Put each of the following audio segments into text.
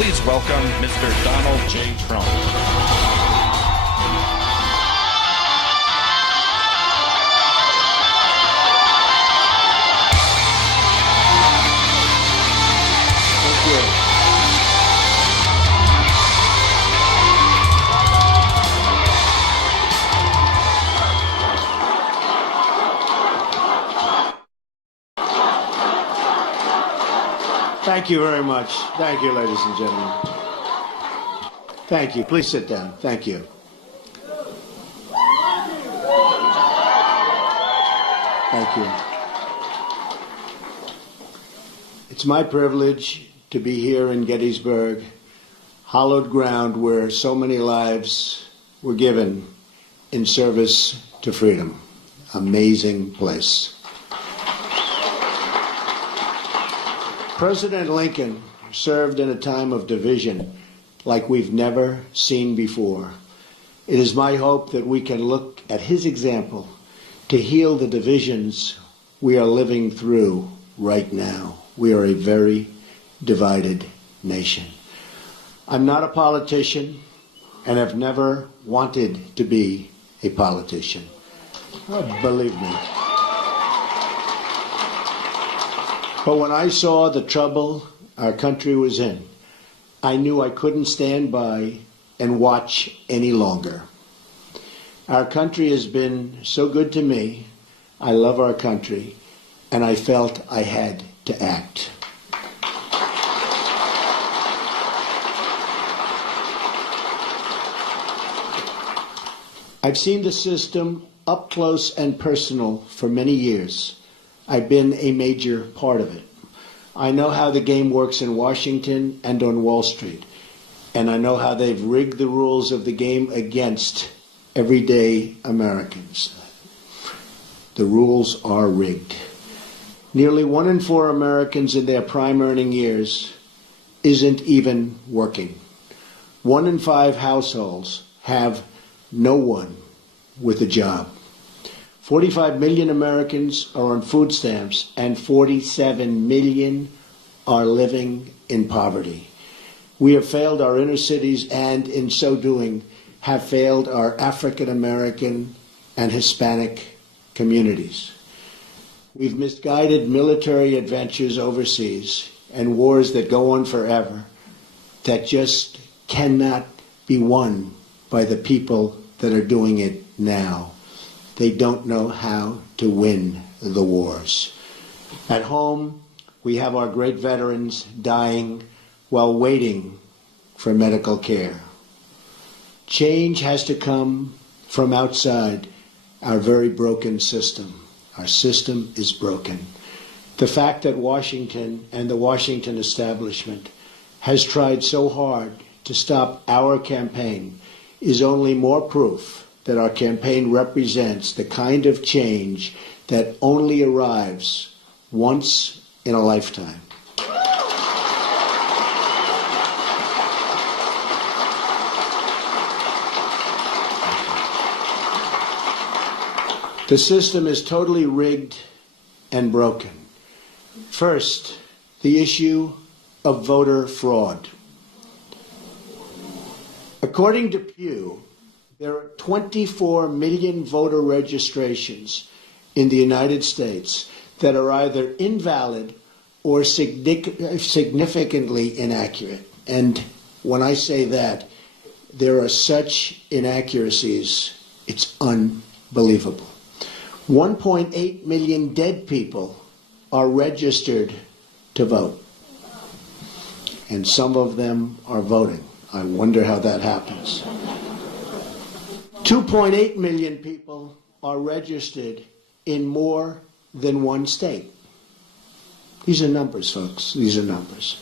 Please welcome Mr. Donald J. Trump. Thank you very much. Thank you, ladies and gentlemen. Thank you. Please sit down. Thank you. Thank you. It's my privilege to be here in Gettysburg, hallowed ground where so many lives were given in service to freedom. Amazing place. President Lincoln served in a time of division like we've never seen before. It is my hope that we can look at his example to heal the divisions we are living through right now. We are a very divided nation. I'm not a politician and have never wanted to be a politician. Believe me. But when I saw the trouble our country was in, I knew I couldn't stand by and watch any longer. Our country has been so good to me. I love our country, and I felt I had to act. I've seen the system up close and personal for many years. I've been a major part of it. I know how the game works in Washington and on Wall Street, and I know how they've rigged the rules of the game against everyday Americans. The rules are rigged. Nearly 1 in 4 Americans in their prime earning years isn't even working. 1 in 5 households have no one with a job. 45 million Americans are on food stamps, and 47 million are living in poverty. We have failed our inner cities, and in so doing, have failed our African American and Hispanic communities. We've misguided military adventures overseas and wars that go on forever that just cannot be won by the people that are doing it now. They don't know how to win the wars. At home, we have our great veterans dying while waiting for medical care. Change has to come from outside our very broken system. Our system is broken. The fact that Washington and the Washington establishment has tried so hard to stop our campaign is only more proof that our campaign represents the kind of change that only arrives once in a lifetime. The system is totally rigged and broken. First, the issue of voter fraud. According to Pew, there are 24 million voter registrations in the United States that are either invalid or significantly inaccurate. And when I say that, there are such inaccuracies, it's unbelievable. 1.8 million dead people are registered to vote, and some of them are voting. I wonder how that happens. 2.8 million people are registered in more than one state. These are numbers, folks. These are numbers.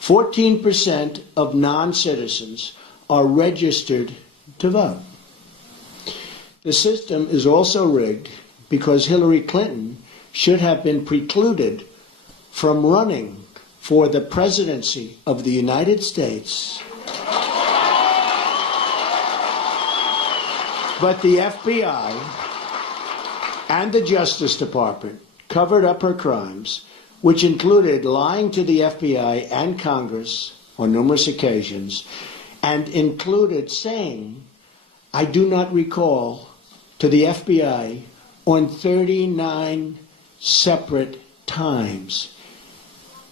14% of non-citizens are registered to vote. The system is also rigged because Hillary Clinton should have been precluded from running for the presidency of the United States. But the FBI and the Justice Department covered up her crimes, which included lying to the FBI and Congress on numerous occasions, and included saying, "I do not recall," to the FBI on 39 separate times.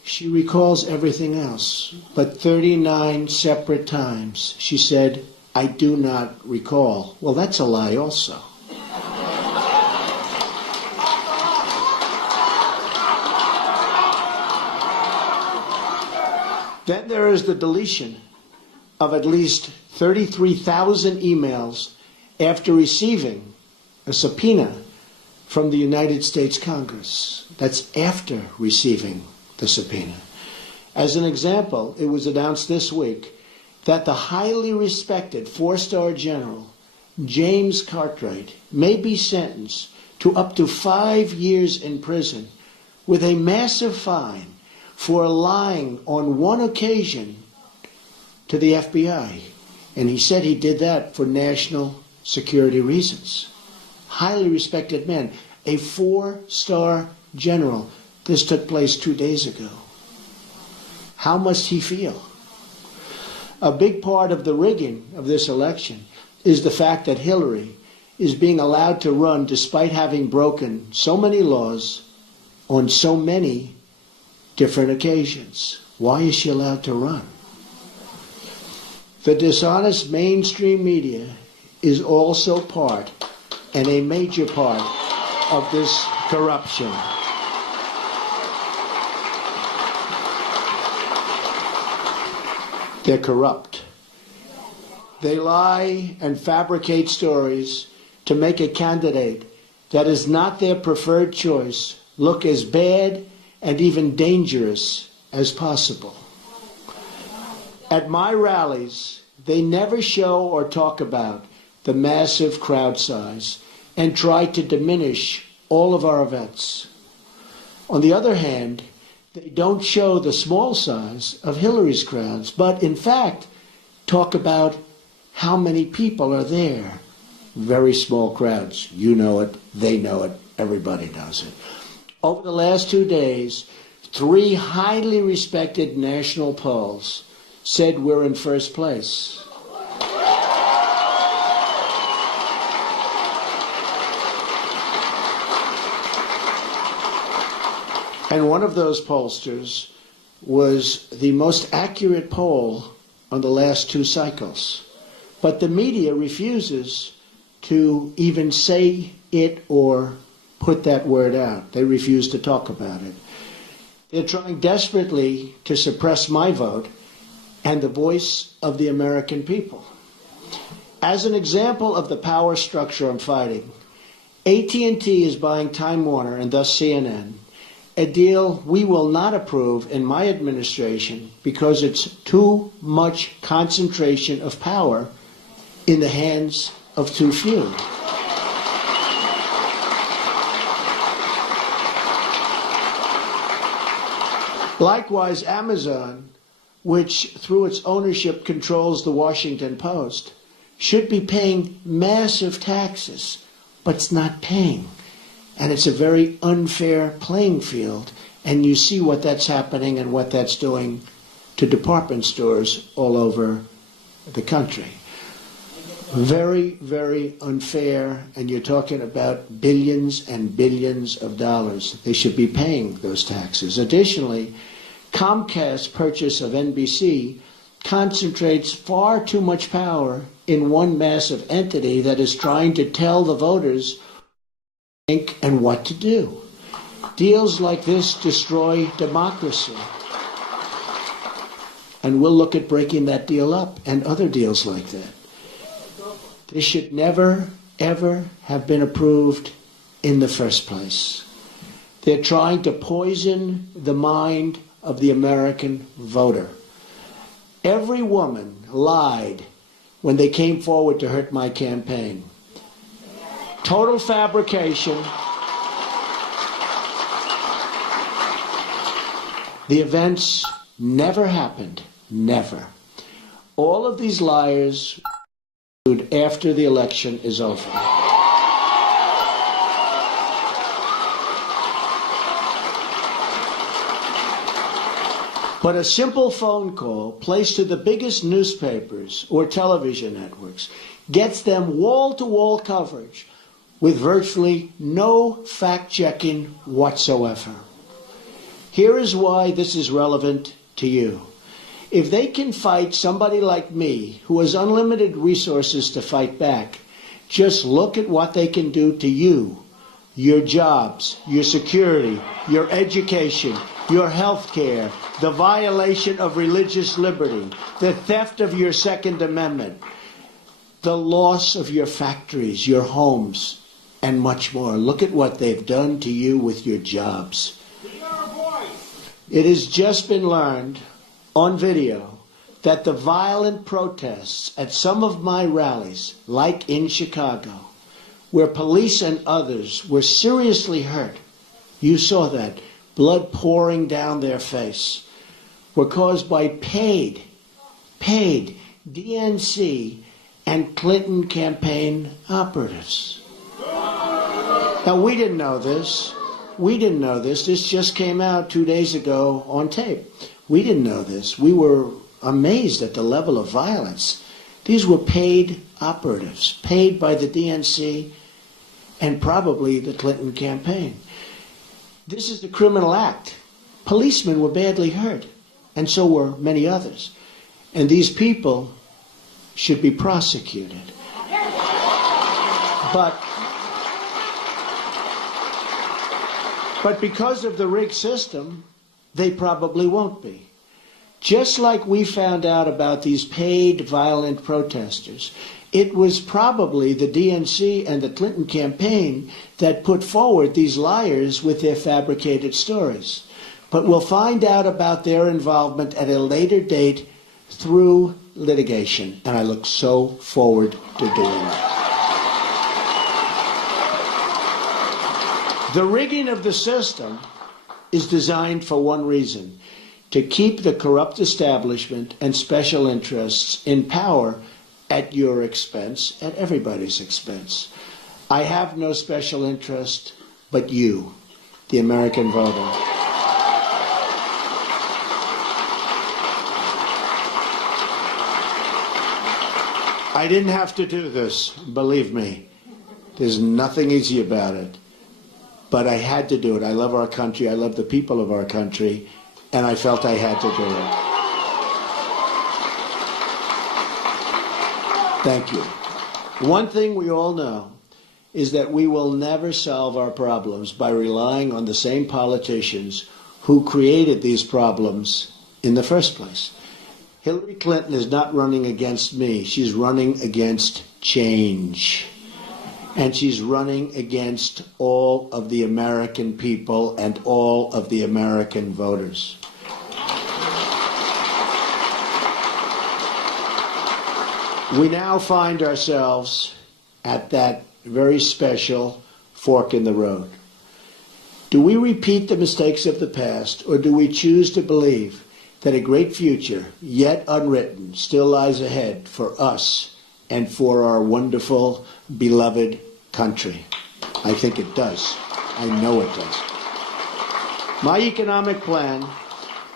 She recalls everything else, but 39 separate times she said, "I do not recall." Well, that's a lie also. Then there is the deletion of at least 33,000 emails after receiving a subpoena from the United States Congress. That's after receiving the subpoena. As an example, it was announced this week that the highly respected four-star general James Cartwright may be sentenced to up to 5 years in prison with a massive fine for lying on one occasion to the FBI. And he said he did that for national security reasons. Highly respected man, a four-star general. This took place 2 days ago. How must he feel? A big part of the rigging of this election is the fact that Hillary is being allowed to run despite having broken so many laws on so many different occasions. Why is she allowed to run? The dishonest mainstream media is also part, and a major part, of this corruption. They're corrupt. They lie and fabricate stories to make a candidate that is not their preferred choice look as bad and even dangerous as possible. At my rallies, they never show or talk about the massive crowd size and try to diminish all of our events. On the other hand, they don't show the small size of Hillary's crowds, but in fact talk about how many people are there. Very small crowds. You know it, they know it, everybody knows it. Over the last 2 days, 3 highly respected national polls said we're in first place. And one of those pollsters was the most accurate poll on the last 2 cycles. But the media refuses to even say it or put that word out. They refuse to talk about it. They're trying desperately to suppress my vote and the voice of the American people. As an example of the power structure I'm fighting, AT&T is buying Time Warner and thus CNN, a deal we will not approve in my administration because it's too much concentration of power in the hands of too few. Likewise, Amazon, which through its ownership controls the Washington Post, should be paying massive taxes, but it's not paying. And it's a very unfair playing field. And you see what that's happening and what that's doing to department stores all over the country. Very, very unfair. And you're talking about billions and billions of dollars. They should be paying those taxes. Additionally, Comcast's purchase of NBC concentrates far too much power in one massive entity that is trying to tell the voters think and what to do. Deals like this destroy democracy. And we'll look at breaking that deal up and other deals like that. This should never, ever have been approved in the first place. They're trying to poison the mind of the American voter. Every woman lied when they came forward to hurt my campaign. Total fabrication. The events never happened. Never. All of these liars after the election is over. But a simple phone call placed to the biggest newspapers or television networks gets them wall-to-wall coverage with virtually no fact-checking whatsoever. Here is why this is relevant to you. If they can fight somebody like me, who has unlimited resources to fight back, just look at what they can do to you, your jobs, your security, your education, your health care, the violation of religious liberty, the theft of your Second Amendment, the loss of your factories, your homes, and much more. Look at what they've done to you with your jobs. It has just been learned on video that the violent protests at some of my rallies, like in Chicago, where police and others were seriously hurt, you saw that, blood pouring down their face, were caused by paid DNC and Clinton campaign operatives. Now, we didn't know this. This just came out 2 days ago on tape. We didn't know this. We were amazed at the level of violence. These were paid operatives, paid by the DNC and probably the Clinton campaign. This is a criminal act. Policemen were badly hurt, and so were many others. And these people should be prosecuted. But because of the rigged system, they probably won't be. Just like we found out about these paid violent protesters, it was probably the DNC and the Clinton campaign that put forward these liars with their fabricated stories. But we'll find out about their involvement at a later date through litigation, and I look so forward to doing that. The rigging of the system is designed for one reason: to keep the corrupt establishment and special interests in power at your expense, at everybody's expense. I have no special interest but you, the American voter. I didn't have to do this, believe me. There's nothing easy about it. But I had to do it. I love our country. I love the people of our country. And I felt I had to do it. Thank you. One thing we all know is that we will never solve our problems by relying on the same politicians who created these problems in the first place. Hillary Clinton is not running against me. She's running against change. And she's running against all of the American people and all of the American voters. We now find ourselves at that very special fork in the road. Do we repeat the mistakes of the past, or do we choose to believe that a great future, yet unwritten, still lies ahead for us and for our wonderful, beloved country? I think it does. I know it does. My economic plan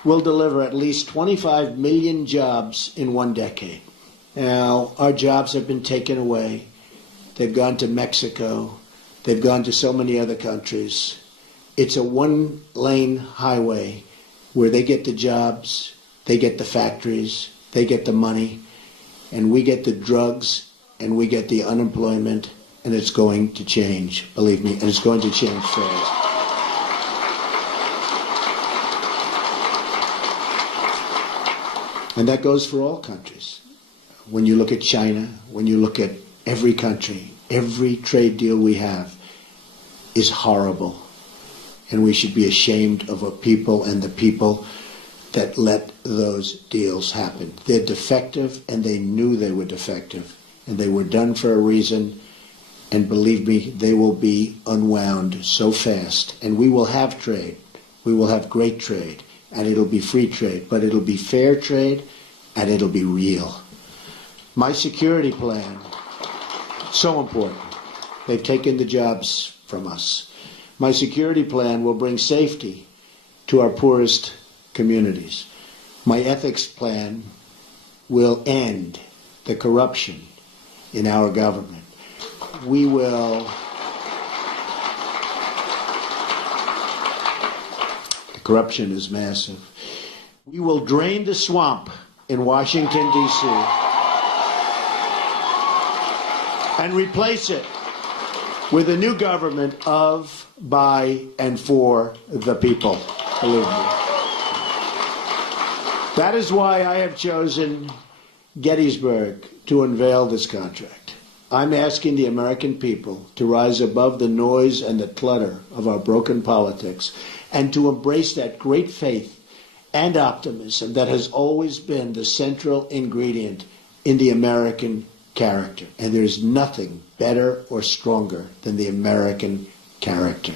will deliver at least 25 million jobs in 1 decade. Now, our jobs have been taken away. They've gone to Mexico. They've gone to so many other countries. It's a one-lane highway where they get the jobs, they get the factories, they get the money, and we get the drugs, and we get the unemployment, and it's going to change, believe me, and it's going to change fast. And that goes for all countries. When you look at China, when you look at every country, every trade deal we have is horrible. And we should be ashamed of a people and the people that let those deals happen. They're defective, and they knew they were defective. And they were done for a reason. And believe me, they will be unwound so fast. And we will have trade. We will have great trade. And it'll be free trade. But it'll be fair trade, and it'll be real. My security plan, so important. They've taken the jobs from us. My security plan will bring safety to our poorest communities. My ethics plan will end the corruption in our government. We will the corruption is massive. We will drain the swamp in Washington, D.C. and replace it with a new government of, by, and for the people. Believe me. That is why I have chosen Gettysburg to unveil this contract. I'm asking the American people to rise above the noise and the clutter of our broken politics and to embrace that great faith and optimism that has always been the central ingredient in the American character. And there's nothing better or stronger than the American character.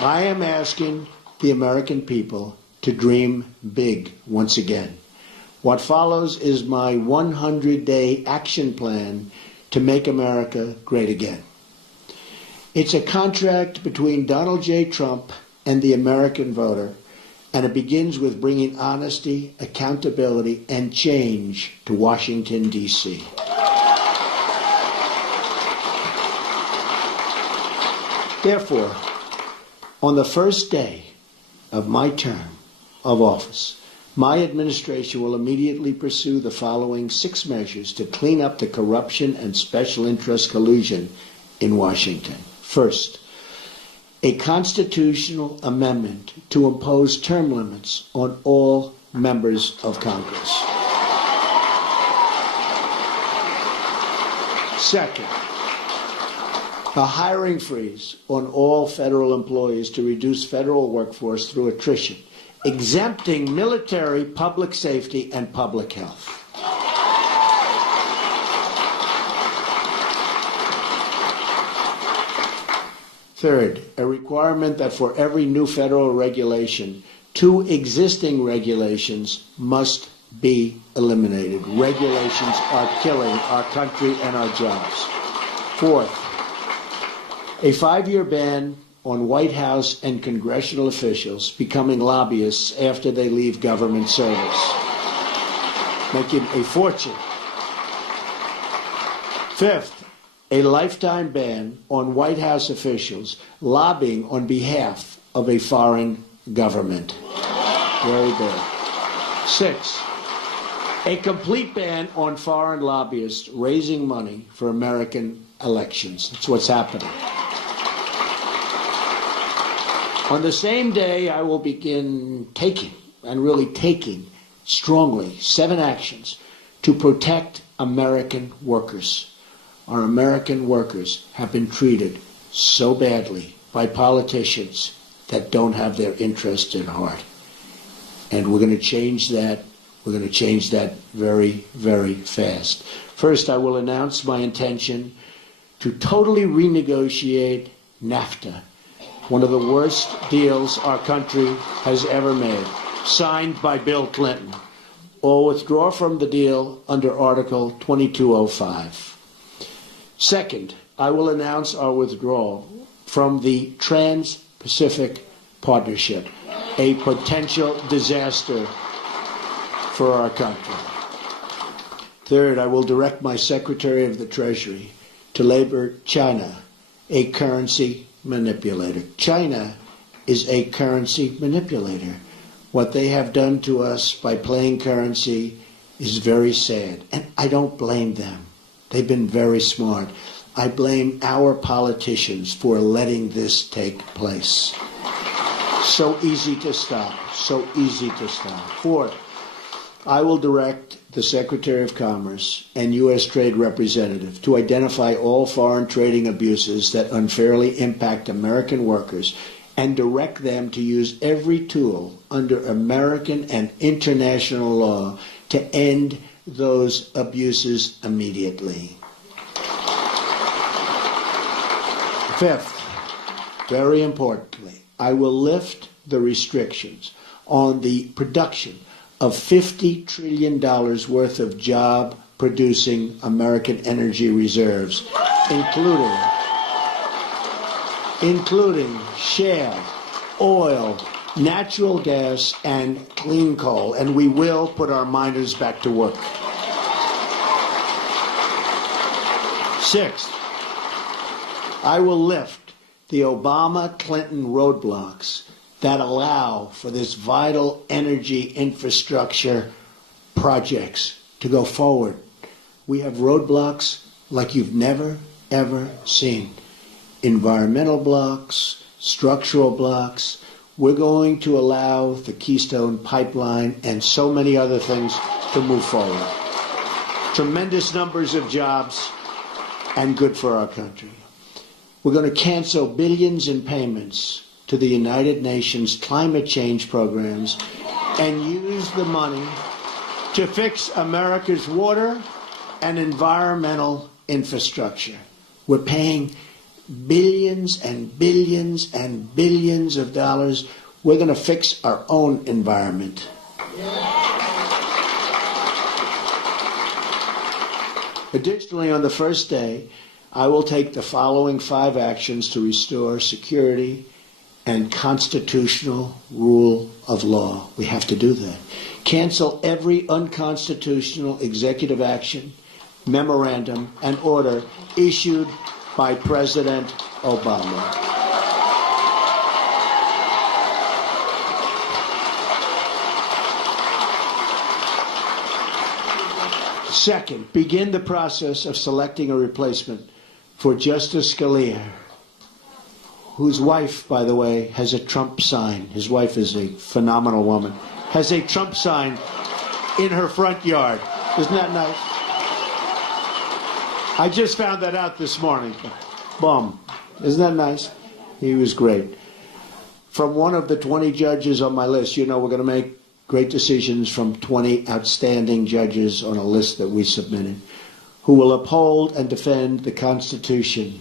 I am asking the American people to dream big once again. What follows is my 100-day action plan to make America great again. It's a contract between Donald J. Trump and the American voter, and it begins with bringing honesty, accountability, and change to Washington, D.C. Therefore, on the first day of my term of office, my administration will immediately pursue the following 6 measures to clean up the corruption and special interest collusion in Washington. First, a constitutional amendment to impose term limits on all members of Congress. Second, a hiring freeze on all federal employees to reduce federal workforce through attrition, exempting military, public safety, and public health. Third, a requirement that for every new federal regulation, 2 existing regulations must be eliminated. Regulations are killing our country and our jobs. Fourth, a 5-year ban on White House and congressional officials becoming lobbyists after they leave government service, making a fortune. Fifth, a lifetime ban on White House officials lobbying on behalf of a foreign government. Very bad. Sixth, a complete ban on foreign lobbyists raising money for American elections. That's what's happening. On the same day, I will begin taking strongly 7 actions to protect American workers. Our American workers have been treated so badly by politicians that don't have their interests at heart. And we're going to change that. We're going to change that very, very fast. First, I will announce my intention to totally renegotiate NAFTA, one of the worst deals our country has ever made, signed by Bill Clinton, or withdraw from the deal under Article 2205. Second, I will announce our withdrawal from the Trans-Pacific Partnership, a potential disaster for our country. Third, I will direct my Secretary of the Treasury to label China a currency manipulator. China is a currency manipulator. What they have done to us by playing currency is very sad, and I don't blame them. They've been very smart. I blame our politicians for letting this take place. So easy to stop. So easy to stop. Fourth, I will direct the Secretary of Commerce and U.S. Trade Representative to identify all foreign trading abuses that unfairly impact American workers and direct them to use every tool under American and international law to end those abuses immediately. Fifth, very importantly, I will lift the restrictions on the production of $50 trillion worth of job-producing American energy reserves, including including shale, oil, natural gas, and clean coal, and we will put our miners back to work. Sixth, I will lift the Obama-Clinton roadblocks that allow for this vital energy infrastructure projects to go forward. We have roadblocks like you've never, ever seen. Environmental blocks, structural blocks. We're going to allow the Keystone Pipeline and so many other things to move forward. Tremendous numbers of jobs and good for our country. We're going to cancel billions in payments to the United Nations climate change programs and use the money to fix America's water and environmental infrastructure. We're paying billions and billions and billions of dollars. We're going to fix our own environment. Additionally, on the first day, I will take the following 5 actions to restore security and constitutional rule of law. We have to do that. Cancel every unconstitutional executive action, memorandum, and order issued by President Obama. Second, begin the process of selecting a replacement for Justice Scalia, whose wife, by the way, has a Trump sign. His wife is a phenomenal woman. Has a Trump sign in her front yard. Isn't that nice? I just found that out this morning. Boom. Isn't that nice? He was great. From one of the 20 judges on my list, you know we're going to make great decisions from 20 outstanding judges on a list that we submitted, who will uphold and defend the Constitution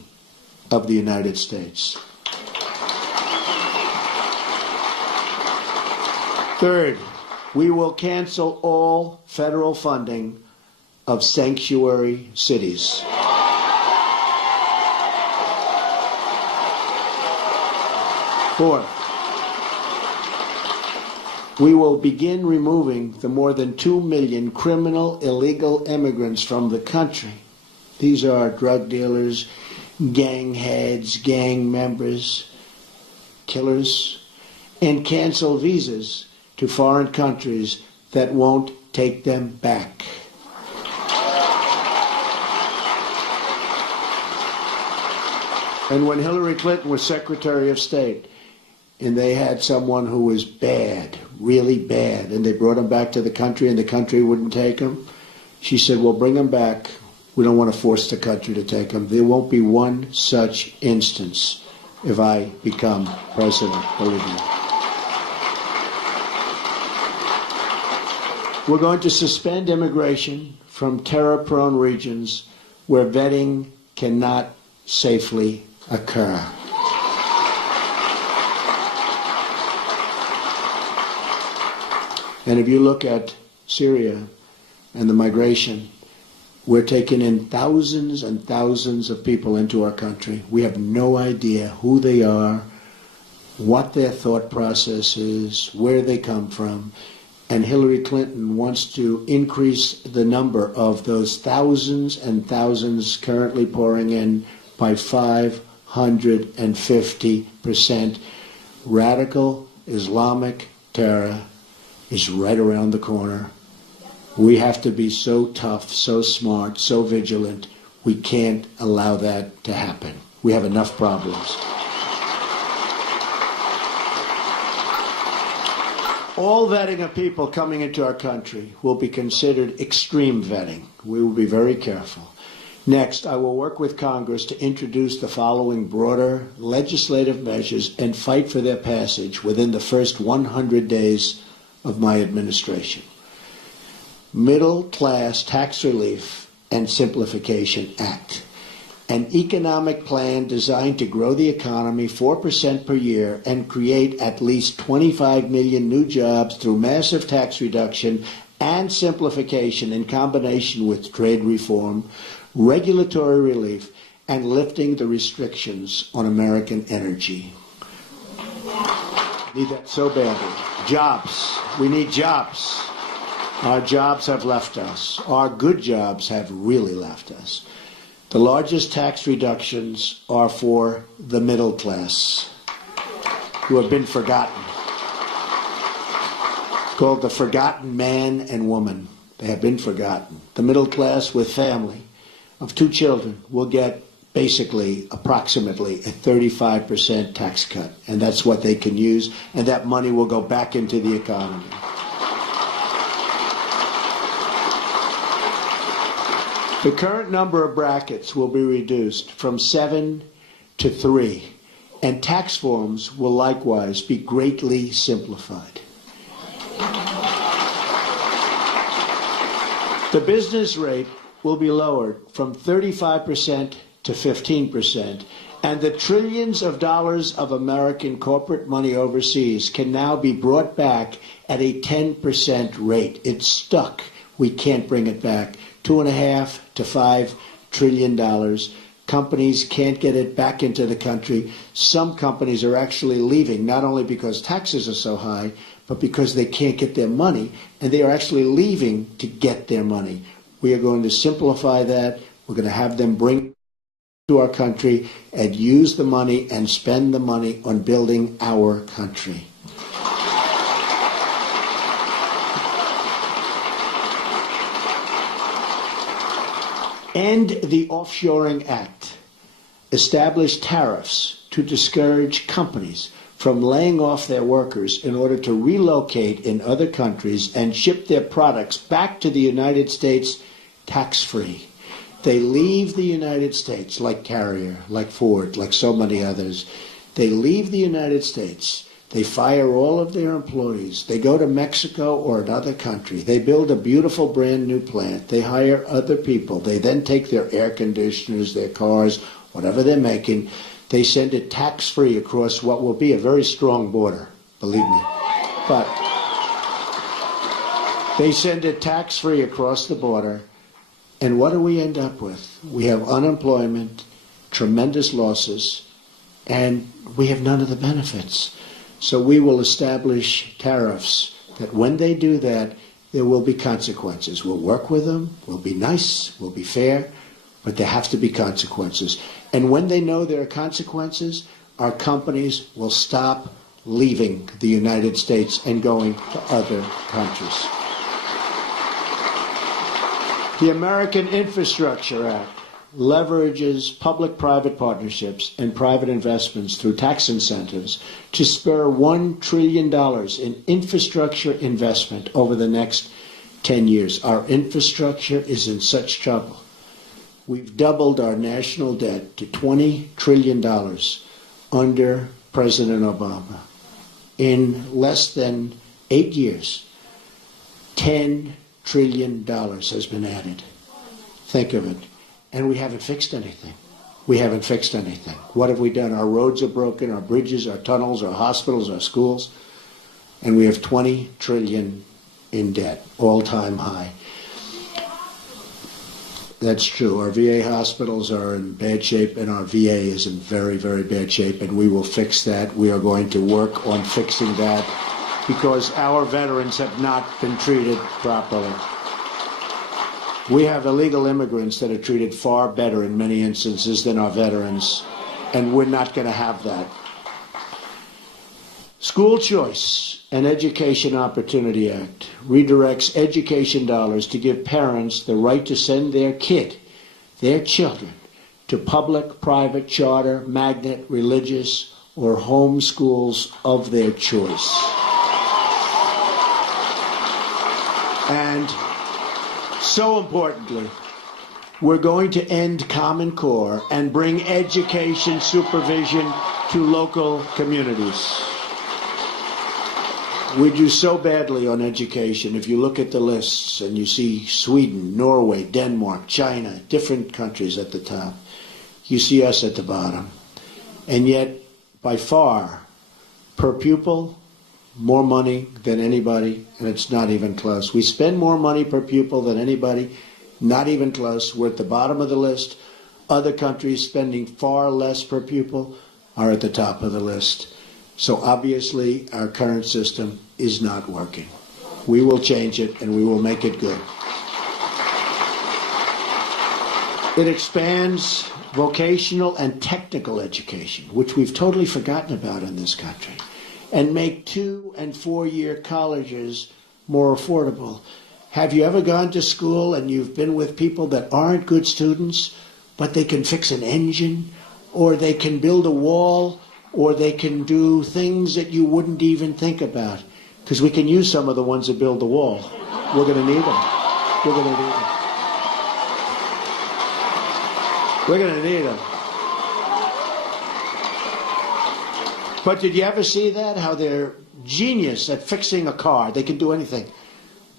of the United States. Third, we will cancel all federal funding of sanctuary cities. Fourth, we will begin removing the more than 2 million criminal illegal immigrants from the country. These are drug dealers, gang heads, gang members, killers, and cancel visas to foreign countries that won't take them back. And when Hillary Clinton was Secretary of State, and they had someone who was bad, really bad, and they brought him back to the country and the country wouldn't take him, she said, well, bring him back. We don't want to force the country to take him. There won't be one such instance if I become president, believe me. We're going to suspend immigration from terror-prone regions where vetting cannot safely occur. And if you look at Syria and the migration, we're taking in thousands and thousands of people into our country. We have no idea who they are, what their thought process is, where they come from. And Hillary Clinton wants to increase the number of those thousands and thousands currently pouring in by 550%. Radical Islamic terror is right around the corner. We have to be so tough, so smart, so vigilant. We can't allow that to happen. We have enough problems. All vetting of people coming into our country will be considered extreme vetting. We will be very careful. Next, I will work with Congress to introduce the following broader legislative measures and fight for their passage within the first 100 days of my administration. Middle Class Tax Relief and Simplification Act. An economic plan designed to grow the economy 4% per year and create at least 25 million new jobs through massive tax reduction and simplification in combination with trade reform, regulatory relief, and lifting the restrictions on American energy. Need that so badly. Jobs. We need jobs. Our jobs have left us. Our good jobs have really left us. The largest tax reductions are for the middle class, who have been forgotten. It's called the forgotten man and woman. They have been forgotten. The middle class with family of 2 children will get basically approximately a 35% tax cut, and that's what they can use, and that money will go back into the economy. The current number of brackets will be reduced from 7 to 3, and tax forms will likewise be greatly simplified. The business rate will be lowered from 35% to 15%, and the trillions of dollars of American corporate money overseas can now be brought back at a 10% rate. It's stuck. We can't bring it back. $2.5 to $5 trillion. Companies can't get it back into the country. Some companies are actually leaving, not only because taxes are so high, but because they can't get their money, and they are actually leaving to get their money. We are going to simplify that. We're going to have them bring to our country and use the money and spend the money on building our country. End the Offshoring Act. Establish tariffs to discourage companies from laying off their workers in order to relocate in other countries and ship their products back to the United States tax-free. They leave the United States, like Carrier, like Ford, like so many others. They leave the United States. They fire all of their employees. They go to Mexico or another country. They build a beautiful brand new plant. They hire other people. They then take their air conditioners, their cars, whatever they're making. They send it tax-free across what will be a very strong border, believe me. But they send it tax-free across the border. And what do we end up with? We have unemployment, tremendous losses, and we have none of the benefits. So we will establish tariffs that when they do that, there will be consequences. We'll work with them, we'll be nice, we'll be fair, but there have to be consequences. And when they know there are consequences, our companies will stop leaving the United States and going to other countries. The American Infrastructure Act leverages public-private partnerships and private investments through tax incentives to spur $1 trillion in infrastructure investment over the next 10 years. Our infrastructure is in such trouble. We've doubled our national debt to $20 trillion under President Obama. In less than 8 years, $10 trillion has been added. Think of it. And we haven't fixed anything. We haven't fixed anything. What have we done? Our roads are broken, our bridges, our tunnels, our hospitals, our schools, and we have 20 trillion in debt, all-time high. That's true. Our VA hospitals are in bad shape, and our VA is in very, very bad shape, and we will fix that. We are going to work on fixing that because our veterans have not been treated properly. We have illegal immigrants that are treated far better in many instances than our veterans, and we're not going to have that. School Choice and Education Opportunity Act redirects education dollars to give parents the right to send their children, to public, private, charter, magnet, religious, or home schools of their choice. And so importantly, we're going to end Common Core and bring education supervision to local communities. We do so badly on education. If you look at the lists and you see Sweden, Norway, Denmark, China, different countries at the top, you see us at the bottom. And yet, by far, per pupil, more money than anybody, and it's not even close. We spend more money per pupil than anybody, not even close. We're at the bottom of the list Other countries spending far less per pupil are at the top of the list. So obviously our current system is not working. We will change it and we will make it good. It expands vocational and technical education, which we've totally forgotten about in this country, and make 2- and 4-year colleges more affordable. Have you ever gone to school and you've been with people that aren't good students, but they can fix an engine, or they can build a wall, or they can do things that you wouldn't even think about? Because we can use some of the ones that build the wall. We're going to need them. We're going to need them. We're going to need them. But did you ever see that? How they're genius at fixing a car. They can do anything.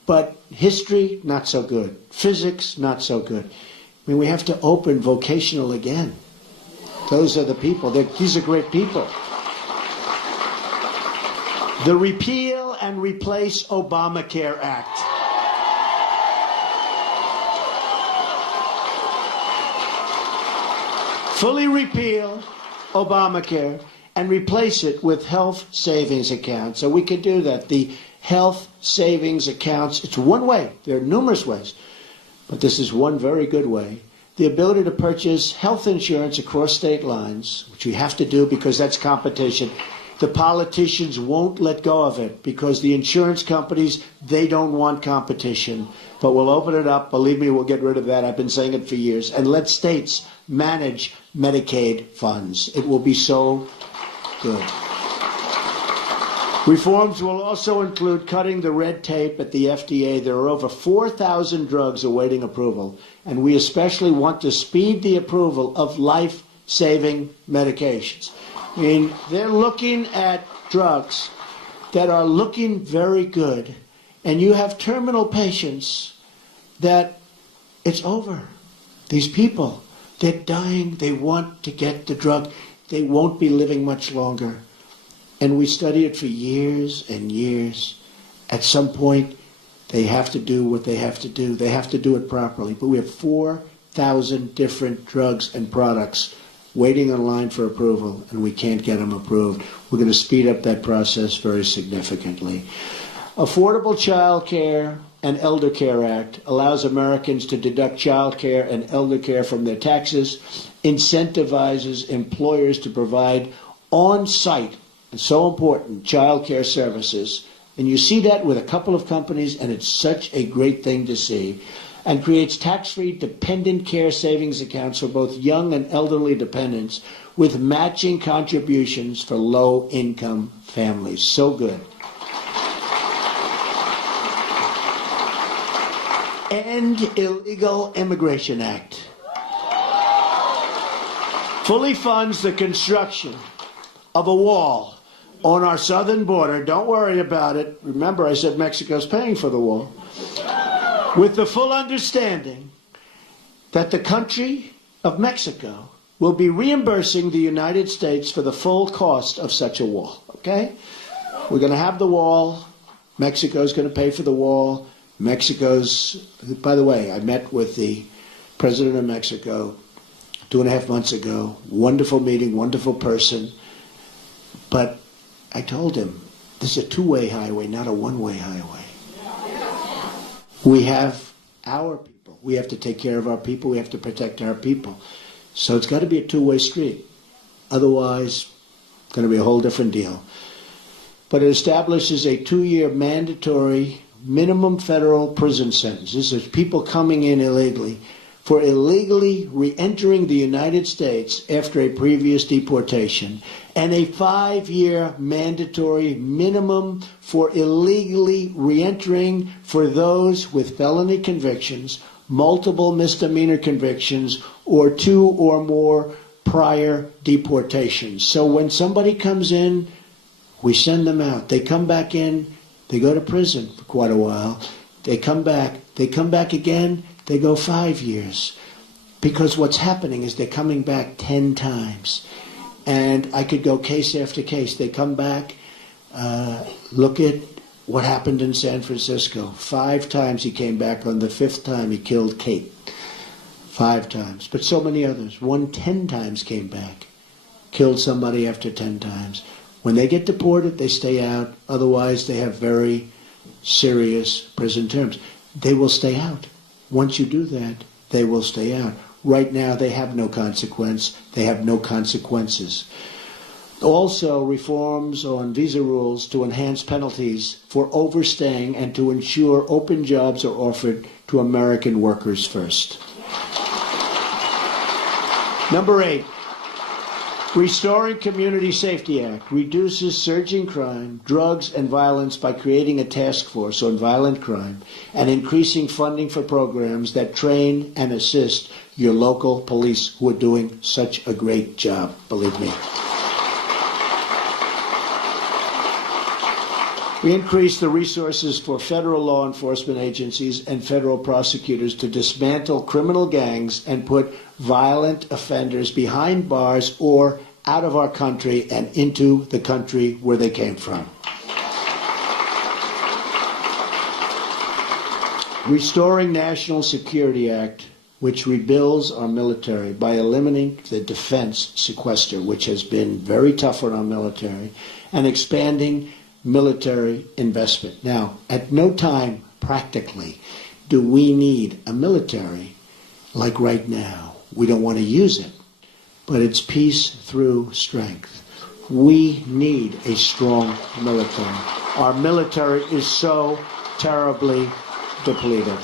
But history, not so good. Physics, not so good. I mean, we have to open vocational again. Those are the people. These are great people. The Repeal and Replace Obamacare Act. Fully repeal Obamacare and replace it with health savings accounts. So we can do that. The health savings accounts, it's one way. There are numerous ways. But this is one very good way. The ability to purchase health insurance across state lines, which we have to do because that's competition. The politicians won't let go of it because the insurance companies, they don't want competition. But we'll open it up. Believe me, we'll get rid of that. I've been saying it for years. And let states manage Medicaid funds. It will be so good. Reforms will also include cutting the red tape at the FDA. There are over 4,000 drugs awaiting approval, and we especially want to speed the approval of life-saving medications. I mean, they're looking at drugs that are looking very good, and you have terminal patients that it's over. These people, they're dying. They want to get the drug. They won't be living much longer. And we study it for years and years. At some point, they have to do what they have to do. They have to do it properly. But we have 4,000 different drugs and products waiting in line for approval, and we can't get them approved. We're going to speed up that process very significantly. Affordable Child Care and Elder Care Act allows Americans to deduct child care and elder care from their taxes, incentivizes employers to provide on-site, and so important, child care services. And you see that with a couple of companies, and it's such a great thing to see. And creates tax-free dependent care savings accounts for both young and elderly dependents with matching contributions for low-income families. So good. End Illegal Immigration Act. Fully funds the construction of a wall on our southern border. Don't worry about it. Remember, I said Mexico's paying for the wall. With the full understanding that the country of Mexico will be reimbursing the United States for the full cost of such a wall, okay? We're going to have the wall. Mexico's going to pay for the wall. Mexico's, by the way, I met with the president of Mexico 2.5 months ago. Wonderful meeting, wonderful person. But I told him, this is a two-way highway, not a one-way highway. We have our people. We have to take care of our people. We have to protect our people. So it's got to be a two-way street. Otherwise, it's going to be a whole different deal. But it establishes a 2-year mandatory minimum federal prison sentence. This is people coming in illegally for illegally re-entering the United States after a previous deportation, and a 5-year mandatory minimum for illegally re-entering for those with felony convictions, multiple misdemeanor convictions, or 2 or more prior deportations. So when somebody comes in, we send them out. They come back in, they go to prison for quite a while. They come back again, they go 5 years. Because what's happening is they're coming back 10 times. And I could go case after case. They come back, look at what happened in San Francisco. 5 times he came back. On the 5th time he killed Kate. 5 times, but so many others. One 10 times came back, killed somebody after 10 times. When they get deported, they stay out. Otherwise, they have very serious prison terms. They will stay out. Once you do that, they will stay out. Right now, they have no consequence. They have no consequences. Also, reforms on visa rules to enhance penalties for overstaying and to ensure open jobs are offered to American workers first. Number 8, Restoring Community Safety Act reduces surging crime, drugs, and violence by creating a task force on violent crime and increasing funding for programs that train and assist your local police who are doing such a great job, believe me. We increased the resources for federal law enforcement agencies and federal prosecutors to dismantle criminal gangs and put violent offenders behind bars or out of our country and into the country where they came from. Restoring National Security Act, which rebuilds our military by eliminating the defense sequester, which has been very tough on our military, and expanding military investment. Now, at no time, practically, do we need a military like right now. We don't want to use it, but it's peace through strength. We need a strong military. Our military is so terribly depleted.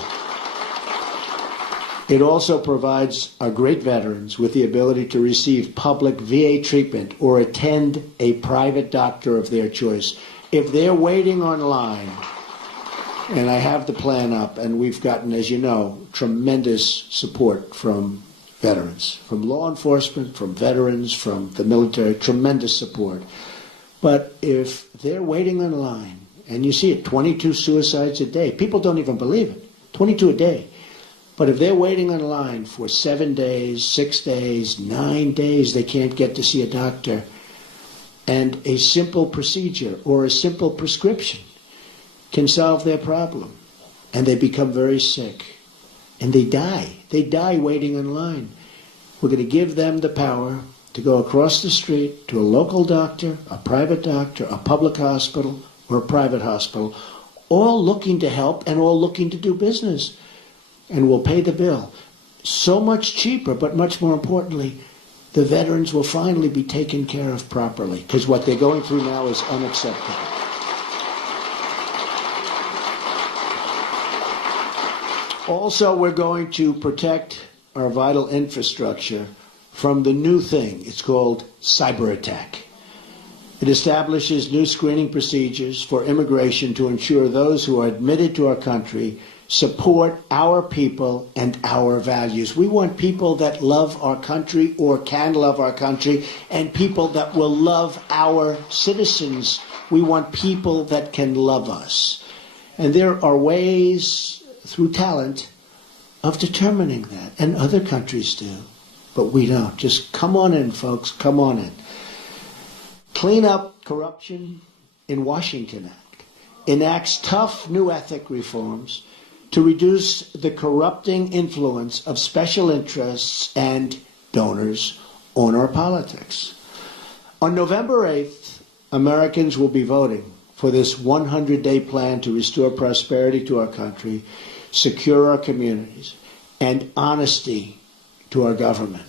It also provides our great veterans with the ability to receive public VA treatment or attend a private doctor of their choice. If they're waiting online, and I have the plan up, and we've gotten, as you know, tremendous support from veterans, from law enforcement, from veterans, from the military, tremendous support. But if they're waiting online, and you see it, 22 suicides a day, people don't even believe it, 22 a day. But if they're waiting online for 7 days, 6 days, 9 days, they can't get to see a doctor, and a simple procedure or a simple prescription can solve their problem. And they become very sick. And they die. They die waiting in line. We're going to give them the power to go across the street to a local doctor, a private doctor, a public hospital, or a private hospital, all looking to help and all looking to do business. And we'll pay the bill. So much cheaper, but much more importantly, the veterans will finally be taken care of properly, because what they're going through now is unacceptable. Also, we're going to protect our vital infrastructure from the new thing. It's called cyber attack. It establishes new screening procedures for immigration to ensure those who are admitted to our country support our people and our values. We want people that love our country or can love our country, and people that will love our citizens. We want people that can love us. And there are ways through talent of determining that, and other countries do, but we don't. Just come on in, folks, come on in. Clean up corruption in Washington Act enacts tough new ethic reforms to reduce the corrupting influence of special interests and donors on our politics. On November 8th, Americans will be voting for this 100-day plan to restore prosperity to our country, secure our communities, and honesty to our government.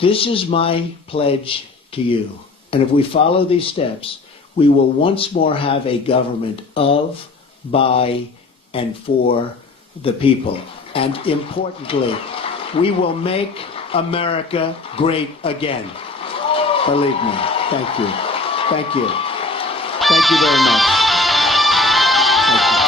This is my pledge to you. And if we follow these steps, we will once more have a government of, by, and for the people. And importantly, we will make America great again. Believe me. Thank you. Thank you. Thank you very much. Thank you.